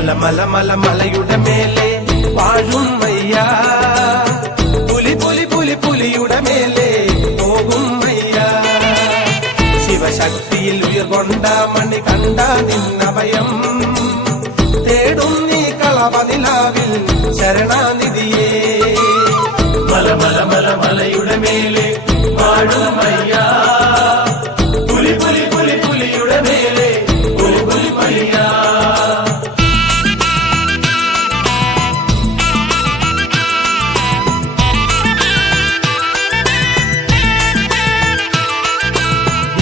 മല മല മല മലയുടെ മേലെ വാഴും മയ്യ, പുലി പുലി പുലി പുലിയുടെ മേലെ പോകും മയ്യ. ശിവശക്തിയിൽ ഉയർകൊണ്ട മണി കണ്ട നിന്നഭയം തേടും നീ കളവനിലാവിൽ ശരണാനിധിയേ. മല മല മല മലയുടെ മേലെ വാഴും മയ്യ, പുലി പുലി പുലി പുലിയുടെ മേലെ പുലി പുലി മയ്യ.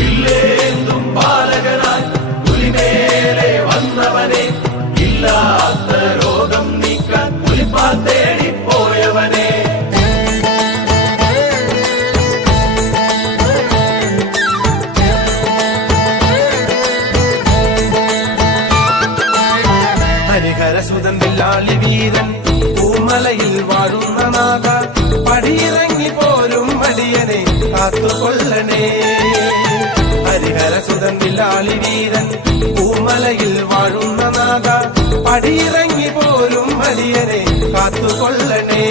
ഇല്ലേന്തും ബാലകനായി പുലിമേലെ വന്നവനെ, ഇല്ലാത്ത രോഗം നീക്കാൻ പുലിപ്പാൽ തേടിപ്പോയവനെ. ഹരിഹരസുതൻ വില്ലാളി വീരൻ പൂമലയിൽ വാഴുന്ന നാഥ, പടിയിറങ്ങി പോരും മടിയനെ കാത്തുകൊള്ളണേ. ഹരിഹരസുതൻ വില്ലാളി വീരൻ പൂമലയിൽ വാഴുന്ന നാഥ, പടിയിറങ്ങി പോരും മടിയനെ കാത്തുകൊള്ളണേ.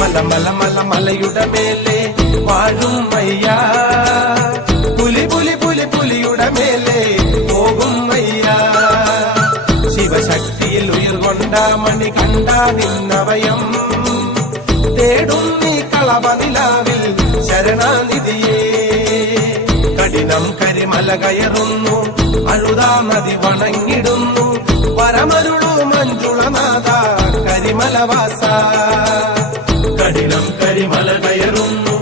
മല മല മല മലയുടെ മേലെ വാഴും മയ്യ, പുലി പുലി പുലി പുലിയുടെ മേലെ പോകും മയ്യ. ശിവശക്തിയിൽ ഉയർകൊണ്ട മണി കണ്ട നിന്നവയം തേടും നീ കളവനിലാവിൽ ശരണാനിധിയേ. കഠിനം കരിമല കയറുന്നു, അഴുതാ നദി വണങ്ങിടുന്നു, വരമരുളു മഞ്ജുളനാഥ കരിമലവാസ. കഠിനം കരിമല കയറുന്നു,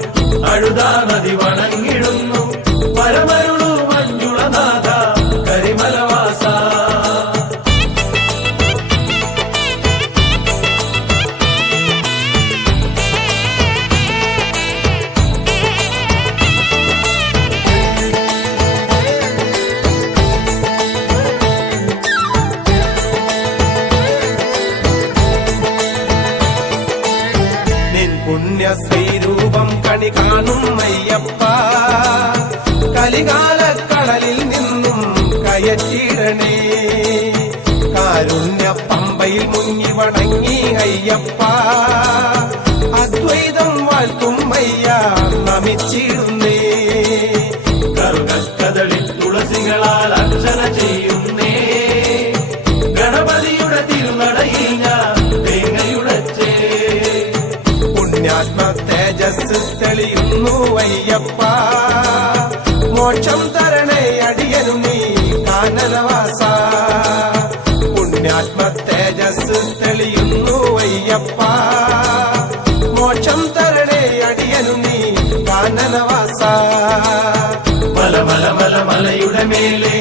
അഴുതാ നദി വണങ്ങിടുന്നു, വരമരുളു മഞ്ജുളനാഥ കരിമലവാസ. പുണ്യശ്രീരൂപം കണി കാണും അയ്യപ്പ, കലികാലക്കടലിൽ നിന്നും കയറ്റിടണേ. കാരുണ്യ പമ്പയിൽ മുങ്ങി വണങ്ങി അയ്യപ്പ, അദ്വൈതം വാഴ്ത്തും അയ്യ നമിച്ചിടുന്നേ. കറുകക്കതളിൽ തുളസികളാൽ അർച്ചന ചെയ്യുന്നേ, ഗണപതിയുടെ തിരുനടയിൽ ഞാൻ തേങ്ങയുടച്ചേ. പുണ്യാത്മ തേജസ് തെളിയുന്നു അയ്യപ്പ, മോക്ഷം തരണേ അടിയനു നീ കാനനവാസ. പുണ്യാത്മ തേജസ് തെളിയുന്നു അയ്യപ്പ, മോക്ഷം തരണേ അടിയനു നീ കാനനവാസ. മല മല മല മലയുടെ മേലെ